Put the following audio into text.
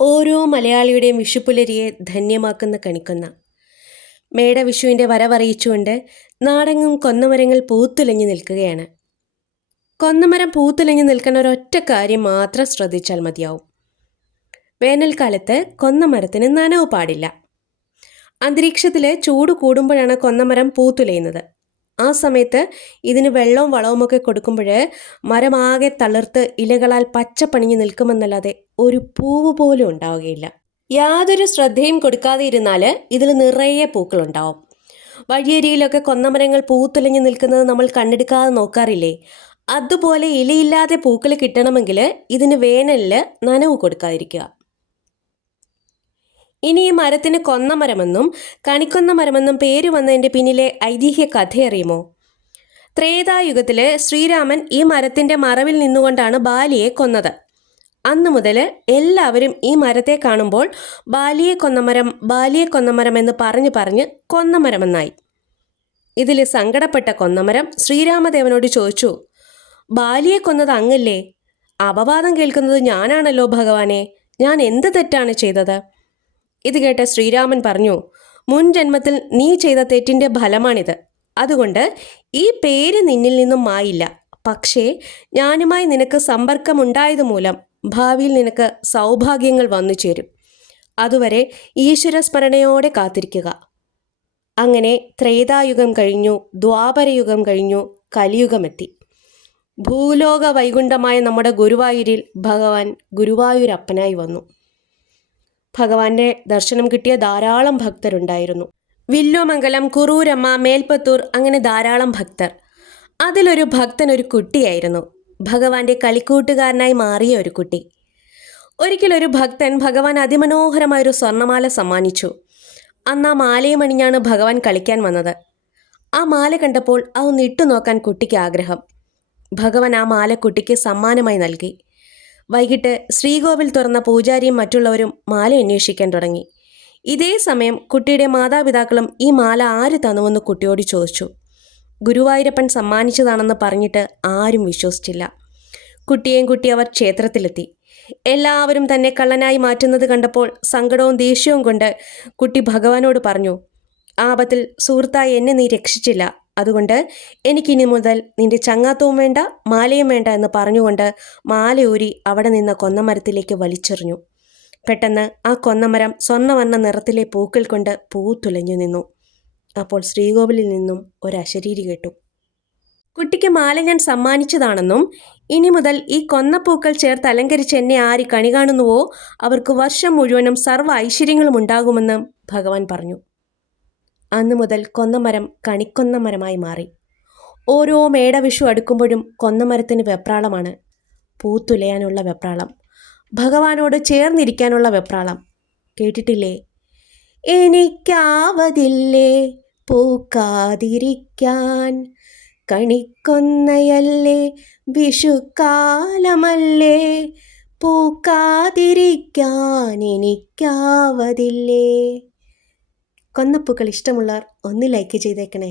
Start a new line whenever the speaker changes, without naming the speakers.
ഓരോ മലയാളിയുടെയും വിഷുപ്പുലരിയെ ധന്യമാക്കുന്ന കണിക്കൊന്ന. മേടവിഷുവിന്റെ വരവറിയിച്ചുകൊണ്ട് നാടെങ്ങും കൊന്നമരങ്ങൾ പൂത്തുലഞ്ഞു നിൽക്കുകയാണ്. കൊന്നമരം പൂത്തുലഞ്ഞു നിൽക്കുന്ന ഒരൊറ്റ കാര്യം മാത്രം ശ്രദ്ധിച്ചാൽ മതിയാവും. വേനൽക്കാലത്ത് കൊന്നമരത്തിന് നനവ് പാടില്ല. അന്തരീക്ഷത്തിൽ ചൂട് കൂടുമ്പോഴാണ് കൊന്നമരം പൂത്തുലയുന്നത്. ആ സമയത്ത് ഇതിന് വെള്ളവും വളവുമൊക്കെ കൊടുക്കുമ്പോൾ മരമാകെ തളിർത്ത് ഇലകളാൽ പച്ചപ്പണിഞ്ഞ് നിൽക്കുമെന്നല്ലാതെ ഒരു പൂവ് പോലും ഉണ്ടാവുകയില്ല. യാതൊരു ശ്രദ്ധയും കൊടുക്കാതെ ഇരുന്നാൽ ഇതിൽ നിറയെ പൂക്കളുണ്ടാവും വഴിയരിയിലൊക്കെ കൊന്നമരങ്ങൾ പൂത്തുലഞ്ഞു നിൽക്കുന്നത് നമ്മൾ കണ്ണെടുക്കാതെ നോക്കാറില്ലേ? അതുപോലെ ഇലയില്ലാതെ പൂക്കൾ കിട്ടണമെങ്കിൽ ഇതിന് വേനലിൽ നനവ് കൊടുക്കാതിരിക്കുക. ഇനി ഈ മരത്തിന് കൊന്നമരമെന്നും കണിക്കൊന്ന മരമെന്നും പേര് വന്നതിന്റെ പിന്നിലെ ഐതിഹ്യ കഥയറിയുമോ? ത്രേതായുഗത്തിലെ ശ്രീരാമൻ ഈ മരത്തിന്റെ മറവിൽ നിന്നുകൊണ്ടാണ് ബാലിയെ കൊന്നത്. അന്നു മുതൽ എല്ലാവരും ഈ മരത്തെ കാണുമ്പോൾ ബാലിയെ കൊന്നമരം ബാലിയെ കൊന്നമരം എന്ന് പറഞ്ഞു പറഞ്ഞ് കൊന്നമരമെന്നായി ഇതിൽ സങ്കടപ്പെട്ട കൊന്നമരം ശ്രീരാമദേവനോട് ചോദിച്ചു ബാലിയെ കൊന്നത് അങ്ങല്ലേ? അപവാദം കേൾക്കുന്നത് ഞാനാണല്ലോ ഭഗവാനെ. ഞാൻ എന്ത് തെറ്റാണ് ചെയ്തത്? ഇത് കേട്ട ശ്രീരാമൻ പറഞ്ഞു മുൻ ജന്മത്തിൽ നീ ചെയ്ത തെറ്റിന്റെ ഫലമാണിത്. അതുകൊണ്ട് ഈ പേര് നിന്നിൽ നിന്നും മായില്ല. പക്ഷേ ഞാനുമായി നിനക്ക് സമ്പർക്കമുണ്ടായത് മൂലം ഭാവിയിൽ നിനക്ക് സൗഭാഗ്യങ്ങൾ വന്നു ചേരും. അതുവരെ ഈശ്വരസ്മരണയോടെ കാത്തിരിക്കുക അങ്ങനെ ത്രേതായുഗം കഴിഞ്ഞു ദ്വാപരയുഗം കഴിഞ്ഞു കലിയുഗമെത്തി. ഭൂലോക വൈകുണ്ഠമായ നമ്മുടെ ഗുരുവായൂരിൽ ഭഗവാൻ ഗുരുവായൂരപ്പനായി വന്നു. ഭഗവാന്റെ ദർശനം കിട്ടിയ ധാരാളം ഭക്തരുണ്ടായിരുന്നു. വില്ലോമംഗലം കുറൂരമ്മ മേൽപ്പത്തൂർ അങ്ങനെ ധാരാളം ഭക്തർ. അതിലൊരു ഭക്തൻ ഒരു കുട്ടിയായിരുന്നു. ഭഗവാന്റെ കളിക്കൂട്ടുകാരനായി മാറിയ ഒരു കുട്ടി. ഒരിക്കലൊരു ഭക്തൻ ഭഗവാൻ അതിമനോഹരമായ ഒരു സ്വർണമാല സമ്മാനിച്ചു. അന്ന് ആ മാലയും അണിഞ്ഞാണ് ഭഗവാൻ കളിക്കാൻ വന്നത്. ആ മാല കണ്ടപ്പോൾ അതൊന്ന് ഇട്ടു നോക്കാൻ കുട്ടിക്ക് ആഗ്രഹം. ഭഗവാൻ ആ മാല കുട്ടിക്ക് സമ്മാനമായി നൽകി. വൈകിട്ട് ശ്രീകോവിൽ തുറന്ന പൂജാരിയും മറ്റുള്ളവരും മാല അന്വേഷിക്കാൻ തുടങ്ങി. ഇതേ സമയം കുട്ടിയുടെ മാതാപിതാക്കളും ഈ മാല ആര് തന്നുവെന്ന് കുട്ടിയോട് ചോദിച്ചു. ഗുരുവായൂരപ്പൻ സമ്മാനിച്ചതാണെന്ന് പറഞ്ഞിട്ട് ആരും വിശ്വസിച്ചില്ല. കുട്ടിയെയും കുട്ടി അവർ ക്ഷേത്രത്തിലെത്തി. എല്ലാവരും തന്നെ കള്ളനായി മാറ്റുന്നത് കണ്ടപ്പോൾ സങ്കടവും ദേഷ്യവും കൊണ്ട് കുട്ടി ഭഗവാനോട് പറഞ്ഞു ആപത്തിൽ സുഹൃത്തായി എന്നെ നീ രക്ഷിച്ചില്ല. അതുകൊണ്ട് എനിക്കിനി മുതൽ നിന്റെ ചങ്ങാത്തവും വേണ്ട മാലയും വേണ്ട എന്ന് പറഞ്ഞുകൊണ്ട് മാലയൂരി അവിടെ നിന്ന് കൊന്നമരത്തിലേക്ക് വലിച്ചെറിഞ്ഞു. പെട്ടെന്ന് ആ കൊന്നമരം സ്വർണവർണ നിറത്തിലെ പൂക്കൾ കൊണ്ട് പൂത്തുലഞ്ഞു നിന്നു. അപ്പോൾ ശ്രീകോവിലിൽ നിന്നും ഒരു അശരീരി കേട്ടു. കുട്ടിക്ക് മാല ഞാൻ സമ്മാനിച്ചതാണെന്നും ഇനി മുതൽ ഈ കൊന്നപ്പൂക്കൾ ചേർത്ത് അലങ്കരിച്ച് എന്നെ ആര് കണി കാണുന്നുവോ? അവർക്ക് വർഷം മുഴുവനും സർവ ഐശ്വര്യങ്ങളും ഉണ്ടാകുമെന്നും ഭഗവാൻ പറഞ്ഞു. അന്നു മുതൽ കൊന്നമരം കണിക്കൊന്നമരമായി മാറി. ഓരോ മേടവിഷു അടുക്കുമ്പോഴും കൊന്നമരത്തിന് വെപ്രാളമാണ്. പൂത്തുലയാനുള്ള വെപ്രാളം. ഭഗവാനോട് ചേർന്നിരിക്കാനുള്ള വെപ്രാളം. കേട്ടിട്ടില്ലേ? എനിക്കാവതില്ലേ? പൂക്കാതിരിക്കാൻ കണിക്കൊന്നയല്ലേ? വിഷുക്കാലമല്ലേ? പൂക്കാതിരിക്കാൻ എനിക്കാവതില്ലേ? കൊന്നപ്പൂക്കൾ ഇഷ്ടമുള്ളവർ ഒന്ന് ലൈക്ക് ചെയ്തേക്കണേ.